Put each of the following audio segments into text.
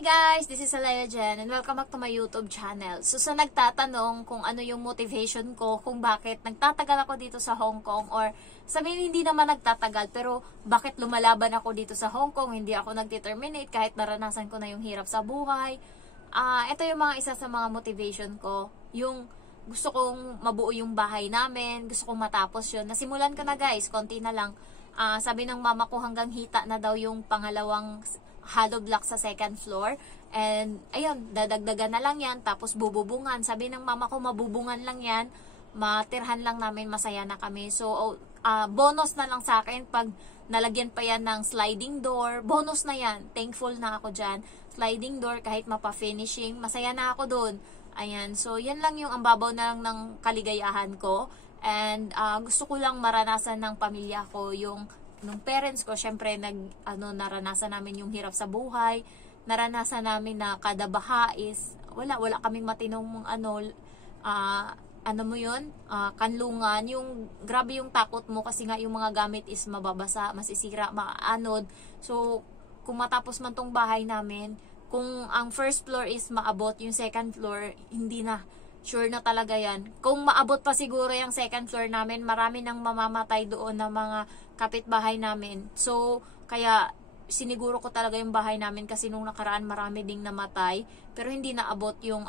Hi guys! This is Alaya Jen and welcome back to my YouTube channel. So sa nagtatanong kung ano yung motivation ko, kung bakit nagtatagal ako dito sa Hong Kong, or sabihin hindi naman nagtatagal pero bakit lumalaban ako dito sa Hong Kong, hindi ako nagdeterminate kahit naranasan ko na yung hirap sa buhay. Ito yung mga isa sa mga motivation ko. Yung gusto kong mabuo yung bahay namin, gusto kong matapos yun. Nasimulan ko na guys, konti na lang. Sabi ng mama ko hanggang hita na daw yung pangalawang hollow block sa second floor. And ayun, dadagdagan na lang yan, tapos bububungan. Sabi ng mama ko, mabubungan lang yan, matirhan lang namin, masaya na kami. So bonus na lang sa akin pag nalagyan pa yan ng sliding door. Bonus na yan, thankful na ako dyan. Sliding door, kahit mapa-finishing, masaya na ako dun. Ayan, so yan lang yung ambabaw na lang ng kaligayahan ko. And gusto ko lang maranasan ng pamilya ko, yung nung parents ko, syempre naranasan namin yung hirap sa buhay. Naranasan namin na kada baha is wala kaming matinong kanlungan, yung grabe yung takot mo kasi nga yung mga gamit is mababasa, masisira, maaanod. So kung matapos man tong bahay namin, kung ang first floor is maabot, yung second floor hindi na. Sure na talaga yan. Kung maabot pa siguro yung second floor namin, marami nang mamamatay doon na mga kapitbahay namin. So, kaya siniguro ko talaga yung bahay namin kasi nung nakaraan marami ding namatay. Pero hindi naabot yung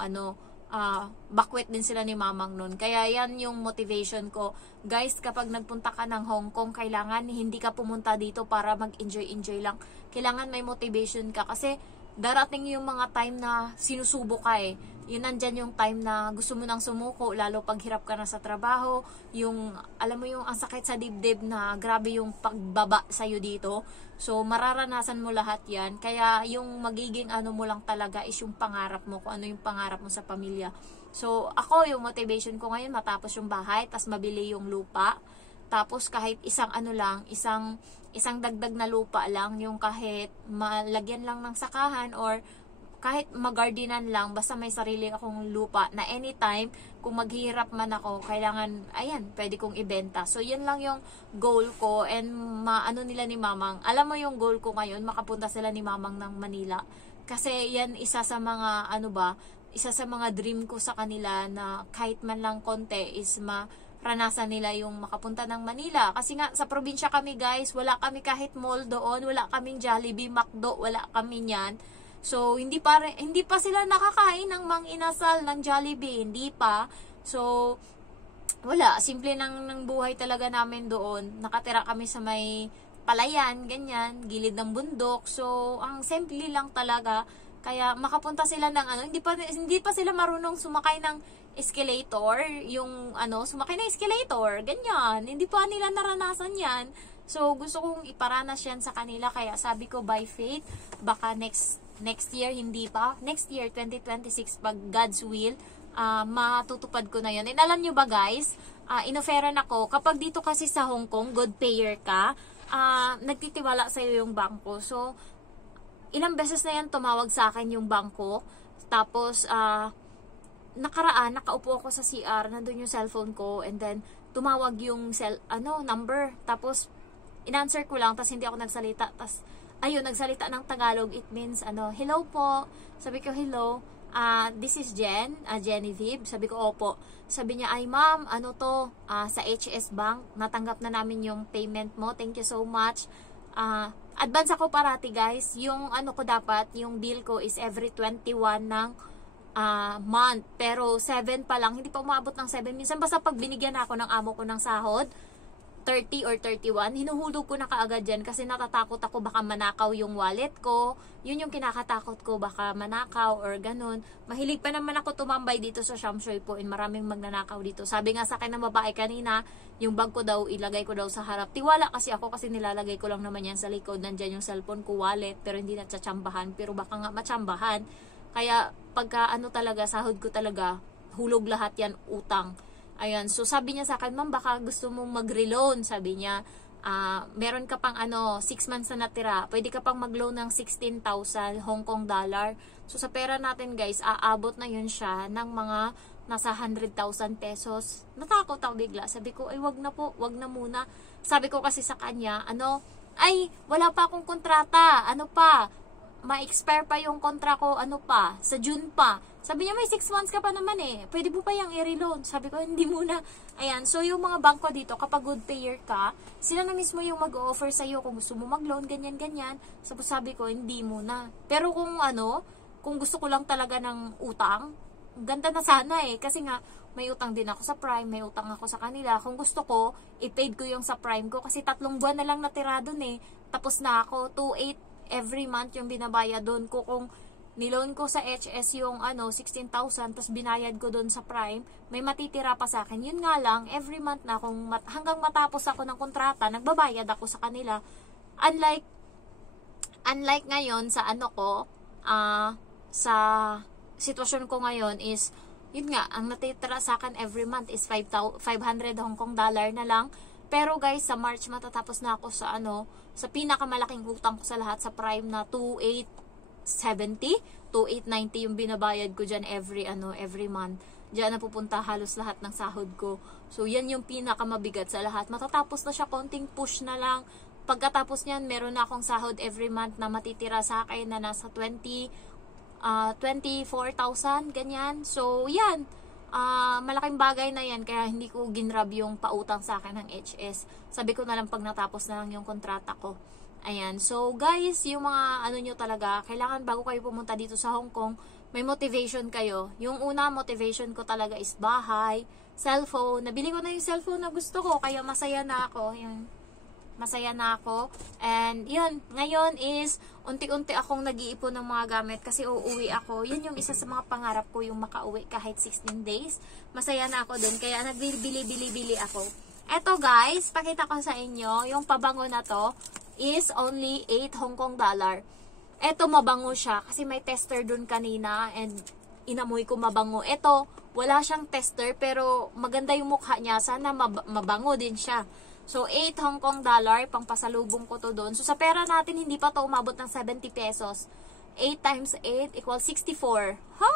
bakwet din sila ni mamang nun. Kaya yan yung motivation ko. Guys, kapag nagpunta ka ng Hong Kong, kailangan hindi ka pumunta dito para mag-enjoy lang. Kailangan may motivation ka kasi darating yung mga time na sinusubok ka eh. Yun, nandyan yung time na gusto mo nang sumuko, lalo pag hirap ka na sa trabaho, yung, alam mo yung ang sakit sa dibdib na grabe yung pagbaba sa'yo dito. So, mararanasan mo lahat yan. Kaya, yung magiging mo lang talaga is yung pangarap mo, kung ano yung pangarap mo sa pamilya. So, ako, yung motivation ko ngayon, matapos yung bahay, tas mabili yung lupa. Tapos, kahit isang isang dagdag na lupa lang, yung kahit malagyan lang ng sakahan or kahit magardinan lang, basta may sarili akong lupa na anytime, kung maghihirap man ako, kailangan, ayan, pwede kong ibenta. So, yun lang yung goal ko and nila ni mamang. Alam mo yung goal ko ngayon, makapunta sila ni mamang ng Manila. Kasi yan isa sa mga, isa sa mga dream ko sa kanila na kahit man lang konti is maranasan nila yung makapunta ng Manila. Kasi nga, sa probinsya kami guys, wala kami kahit mall doon, wala kaming Jollibee, McDo, wala kami yan. So, hindi pa sila nakakain ng Mang Inasal, ng Jollibee, hindi pa. So, wala, simple ng buhay talaga namin doon. Nakatira kami sa may palayan, ganyan, gilid ng bundok. So, ang simple lang talaga. Kaya makapunta sila ng hindi pa sila marunong sumakay ng escalator, yung sumakay ng escalator, ganyan. Hindi pa nila naranasan 'yan. So, gusto kong iparanas yan sa kanila. Kaya sabi ko, by faith, baka next year, hindi pa. Next year, 2026, pag God's will, matutupad ko na yun. And alam nyo ba guys, inoferan ako, kapag dito kasi sa Hong Kong, good payer ka, nagtitiwala sa'yo yung bangko. So, ilang beses na yan tumawag sa akin yung bangko. Tapos, nakaraan, nakaupo ako sa CR, nandun yung cellphone ko, and then, tumawag yung number. Tapos, in-answer ko lang, tapos hindi ako nagsalita. Tapos, ayun, nagsalita ng Tagalog. It means, hello po. Sabi ko, hello. This is Genevieve. Sabi ko, opo. Sabi niya, ay ma'am, sa HS Bank, natanggap na namin yung payment mo. Thank you so much. Advance ako parati guys. Yung ko dapat, yung bill ko is every 21 ng month. Pero 7 pa lang, hindi pa umabot ng 7. Minsan basta pag binigyan ako ng amo ko ng sahod, 30 or 31, hinuhulog ko na kaagad yan kasi natatakot ako baka manakaw yung wallet ko. Yun yung kinakatakot ko, baka manakaw or ganun. Mahilig pa naman ako tumambay dito sa Shamshoy po and maraming magnanakaw dito. Sabi nga sa akin ng babae kanina, yung bag ko daw, ilagay ko daw sa harap. Tiwala kasi ako kasi nilalagay ko lang naman yan sa likod. Nandyan yung cellphone ko, wallet, pero hindi natsambahan. Pero baka nga matsambahan. Kaya pagka talaga, sahod ko talaga, hulog lahat yan, utang. Ayan, so sabi niya sa akin, ma'am, baka gusto mong mag-reloan. Sabi niya, meron ka pang 6 months na natira. Pwede ka pang mag-loan ng 16,000 Hong Kong dollar. So sa pera natin guys, aabot na yun siya ng mga nasa 100,000 pesos. Natakot ako bigla. Sabi ko, ay wag na po, wag na muna. Sabi ko kasi sa kanya, ay, wala pa akong kontrata. ma-expire pa yung kontra ko, sa June pa. Sabi niya, may 6 months ka pa naman eh. Pwede mo pa yung i-reloan. Sabi ko, hindi muna. Ayan, so yung mga bangko dito, kapag good payer ka, sila na mismo yung mag-offer sa'yo kung gusto mo mag-loan, ganyan-ganyan. Sabi ko, hindi muna. Pero kung gusto ko lang talaga ng utang, ganda na sana eh. Kasi nga, may utang din ako sa Prime, may utang ako sa kanila. Kung gusto ko, i-paid ko yung sa Prime ko. Kasi 3 buwan na lang natira dun eh. Tapos na ako, 2,800 every month yung binabayad doon ko. Kung niloan ko sa HS yung 16,000 tapos binayad ko doon sa Prime, may matitira pa sa akin. Yun nga lang, every month na hanggang matapos ako ng kontrata, nagbabayad ako sa kanila. Unlike ngayon sa sa sitwasyon ko ngayon is, yun nga, ang natitira sa akin every month is 500 Hong Kong dollar na lang. Pero guys, sa March matatapos na ako sa pinakamalaking utang ko sa lahat sa Prime na 2,870, 2,890 yung binabayad ko dyan every month. Diyan napupunta halos lahat ng sahod ko. So yan yung pinakamabigat sa lahat. Matatapos na siya, konting push na lang. Pagkatapos niyan, meron na akong sahod every month na matitira sa akin na nasa 24,000, ganyan. So yan. Malaking bagay na yan, kaya hindi ko ginrab yung pautang sa akin ng HS. Sabi ko na lang pag natapos na lang yung kontrata ko. Ayan, so guys, yung mga nyo talaga, kailangan bago kayo pumunta dito sa Hong Kong, may motivation kayo. Yung una, motivation ko talaga is bahay, cellphone. Nabili ko na yung cellphone na gusto ko, kaya masaya na ako. Masaya na ako. And yun, ngayon is unti-unti akong nag-iipon ng mga gamit kasi uuwi ako. Yun yung isa sa mga pangarap ko, yung makauwi kahit 16 days. Masaya na ako dun, kaya nagbili-bili ako. Eto guys, pakita ko sa inyo, yung pabango na to is only 8 Hong Kong dollar. Eto mabango siya kasi may tester dun kanina and inamoy ko mabango. Eto, wala siyang tester pero maganda yung mukha niya. Sana mabango din siya. So, 8 Hong Kong dollar, pangpasalubong ko to doon. So, sa pera natin, hindi pa to umabot ng 70 pesos. 8 times 8 equals 64. Ha?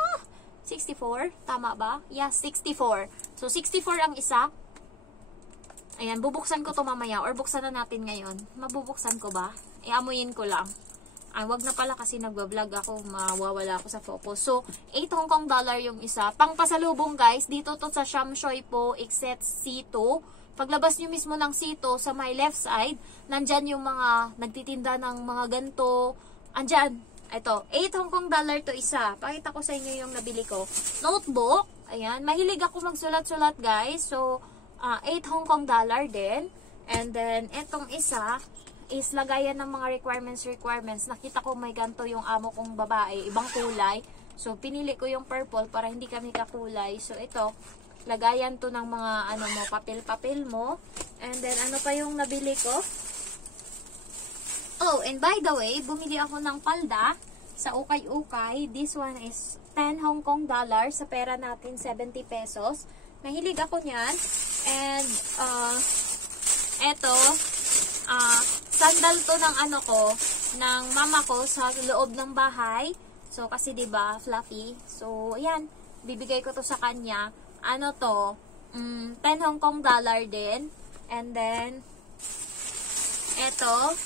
64? Tama ba? Yeah, 64. So, 64 ang isa. Ayan, bubuksan ko to mamaya or buksan na natin ngayon. Mabubuksan ko ba? Iamuyin ko lang. Wag na pala kasi nagbablog ako, mawawala ako sa focus. So, 8 Hong Kong dollar yung isa. Pangpasalubong guys, dito to sa Sham Shui Po, except C2. Paglabas nyo mismo ng sito sa my left side, nandyan yung mga nagtitinda ng mga ganto. Andyan. Ito, 8 Hong Kong dollar to isa. Pakita ko sa inyo yung nabili ko. Notebook. Ayan. Mahilig ako magsulat-sulat guys. So, 8 Hong Kong dollar din. And then, etong isa is lagayan ng mga requirements. Nakita ko may ganto yung amo kong babae. Ibang kulay. So, pinili ko yung purple para hindi kami kakulay. So, ito. Lagayan to ng mga papel-papel mo. And then, ano pa yung nabili ko? Oh, and by the way, bumili ako ng palda sa ukay-ukay. This one is 10 Hong Kong dollar. Sa pera natin, 70 pesos. Mahilig ako niyan. And, eto, sandal to ng ng mama ko sa loob ng bahay. So, kasi 'di ba fluffy. So, ayan, bibigay ko to sa kanya. Ano to? 10 Hong Kong dollar din. And then, eto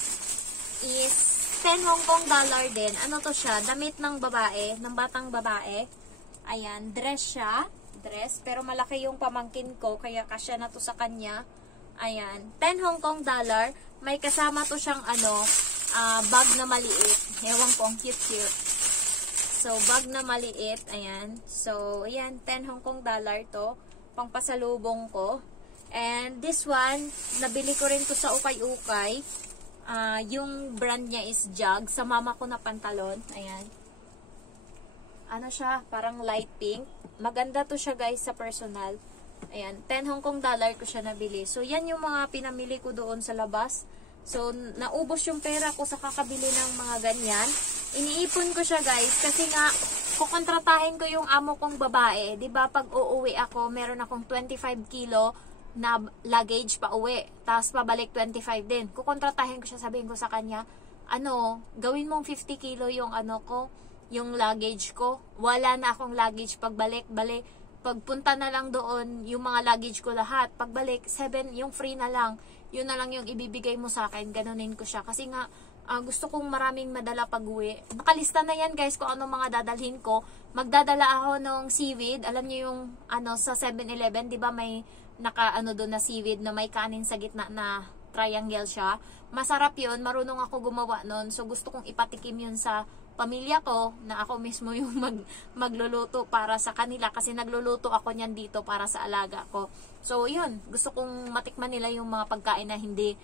is 10 Hong Kong dollar din. Ano to siya? Damit ng babae, ng batang babae. Ayan, dress siya. Dress. Pero malaki yung pamangkin ko, kaya kasya na to sa kanya. Ayan, 10 Hong Kong dollar. May kasama to siyang bag na maliit. Ewan ko, ang cute-cute. So, bag na maliit. Ayan. So, ayan, 10 Hong Kong dollar to. Pangpasalubong ko. And this one, nabili ko rin to sa ukay-ukay. Yung brand niya is Jag. Sa mama ko na pantalon. Ayan. Ano siya? Parang light pink. Maganda to siya guys sa personal. Ayan, 10 Hong Kong dollar ko siya nabili. So, yan yung mga pinamili ko doon sa labas. So, naubos yung pera ko sa kakabili ng mga ganyan. Iniipon ko siya guys kasi nga kukontratahin ko yung amo kong babae. 'Di ba pag uuwi ako, meron akong 25 kilo na luggage pa uwi. Tapos pabalik 25 din. Kukontratahin ko siya, sabihin ko sa kanya, gawin mong 50 kilo yung yung luggage ko. Wala na akong luggage pagbalik. Pagpunta na lang doon, yung mga luggage ko lahat. Pagbalik, 7, yung free na lang. Yun na lang yung ibibigay mo sa akin. Ganunin ko siya. Kasi nga, gusto kong maraming madala pag-uwi. Nakalista na yan guys kung ano mga dadalhin ko. Magdadala ako ng seaweed. Alam niyo yung sa 7-Eleven, 'di ba may doon na seaweed na may kanin sa gitna na triangle siya. Masarap 'yun. Marunong ako gumawa noon. So gusto kong ipatikim 'yun sa pamilya ko na ako mismo yung magluluto para sa kanila kasi nagluluto ako niyan dito para sa alaga ko. So, yun. Gusto kong matikman nila yung mga pagkain na hindi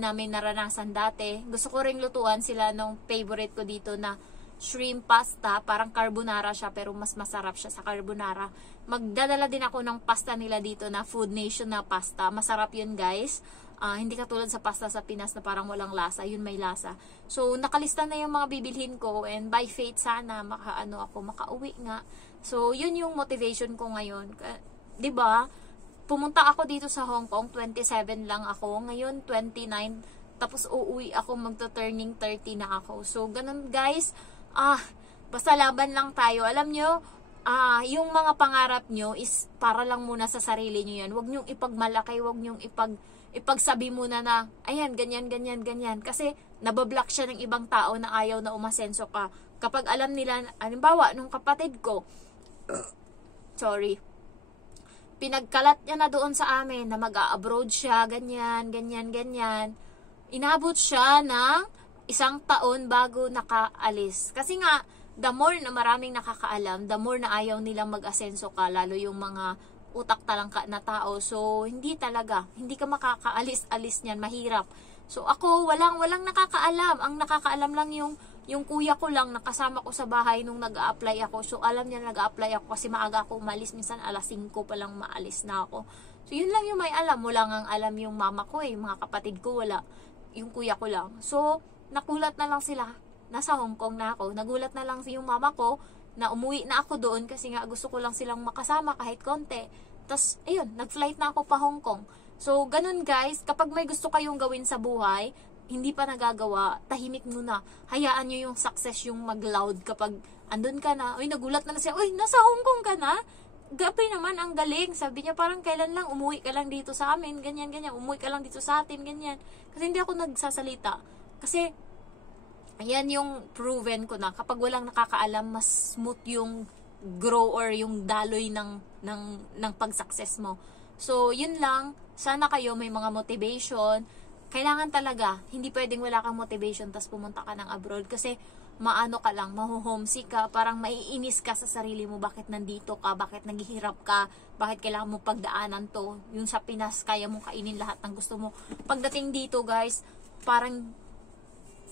namin naranasan dati. Gusto ko ring lutuan sila nung favorite ko dito na shrimp pasta. Parang carbonara siya pero mas masarap siya sa carbonara. Magdadala din ako ng pasta nila dito na Food Nation na pasta. Masarap yun guys. Hindi katulad sa pasta sa Pinas na parang walang lasa. Yun may lasa. So, nakalista na yung mga bibilhin ko and by faith sana makauwi nga. So, yun yung motivation ko ngayon. 'Di ba? Pumunta ako dito sa Hong Kong, 27 lang ako. Ngayon, 29. Tapos, uuwi ako, magta-turning 30 na ako. So, ganun guys. Basta laban lang tayo. Alam nyo, yung mga pangarap nyo is para lang muna sa sarili nyo yan. Huwag nyong ipagmalaki, huwag nyong ipagsabi muna na, ayan, ganyan, ganyan, ganyan. Kasi, nabablock siya ng ibang tao na ayaw na umasenso ka. Kapag alam nila, halimbawa, nung kapatid ko, pinagkalat niya na doon sa amin na mag-a-abroad siya, ganyan, ganyan, ganyan. Inabot siya ng 1 taon bago nakaalis. Kasi nga, the more na maraming nakakaalam, the more na ayaw nilang mag-asenso ka, lalo yung mga utak talangka na tao. So, hindi ka makakaalis-alis niyan, mahirap. So, ako, walang nakakaalam. Ang nakakaalam lang yung kuya ko lang, nakasama ko sa bahay nung nag-a-apply ako. So, alam niya nag-a-apply ako kasi maaga ako umalis. Minsan, alas 5 pa lang maalis na ako. So, yun lang yung may alam. Wala ngang alam yung mama ko mga kapatid ko, wala. Yung kuya ko lang. So, nakulat na lang sila. Nasa Hong Kong na ako. Nagulat na lang yung mama ko na umuwi na ako doon kasi nga gusto ko lang silang makasama kahit konti. Tapos, ayun, nag-flight na ako pa Hong Kong. So, ganun guys, kapag may gusto kayong gawin sa buhay, hindi pa nagagawa, tahimik muna. Hayaan nyo yung success yung mag-loud kapag andun ka na. Uy, nagulat na siya. Uy, nasa Hong Kong ka na? Gabi naman, ang galing. Sabi niya, parang kailan lang, umuwi ka lang dito sa amin, ganyan, ganyan. Umuwi ka lang dito sa atin, ganyan. Kasi hindi ako nagsasalita. Kasi, ayan yung proven ko na. Kapag walang nakakaalam, mas smooth yung grow or yung daloy ng pag-success mo. So, yun lang. Sana kayo may mga motivation. Kailangan talaga, hindi pwedeng wala kang motivation tas pumunta ka ng abroad kasi maano ka lang, maho-homesick ka, parang maiinis ka sa sarili mo, bakit nandito ka, bakit naghihirap ka, bakit kailangan mo pagdaanan to, yung sa Pinas, kaya mong kainin lahat ng gusto mo. Pagdating dito guys, parang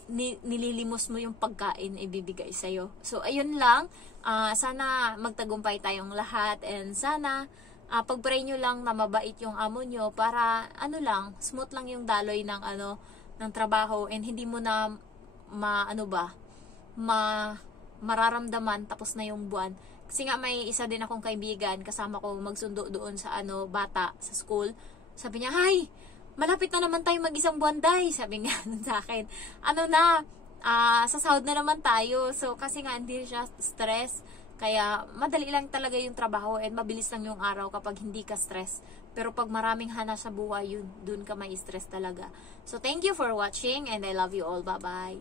nililimos mo yung pagkain ibibigay sa'yo. So, ayun lang, sana magtagumpay tayong lahat and sana pag-pray nyo lang na mabait yung amo nyo para smooth lang yung daloy ng trabaho and hindi mo na mararamdaman tapos na yung buwan. Kasi nga may isa din akong kaibigan, kasama ko magsundo doon sa bata sa school. Sabi niya, "Hay, malapit na naman tayo mag-1 buwan, day." Sabi nga sa akin. Sa sahod na naman tayo. So kasi nga hindi siya stress. Kaya, madali lang talaga yung trabaho and mabilis lang yung araw kapag hindi ka stress. Pero pag maraming hana sa buhay, dun ka may stress talaga. So, thank you for watching and I love you all. Bye-bye.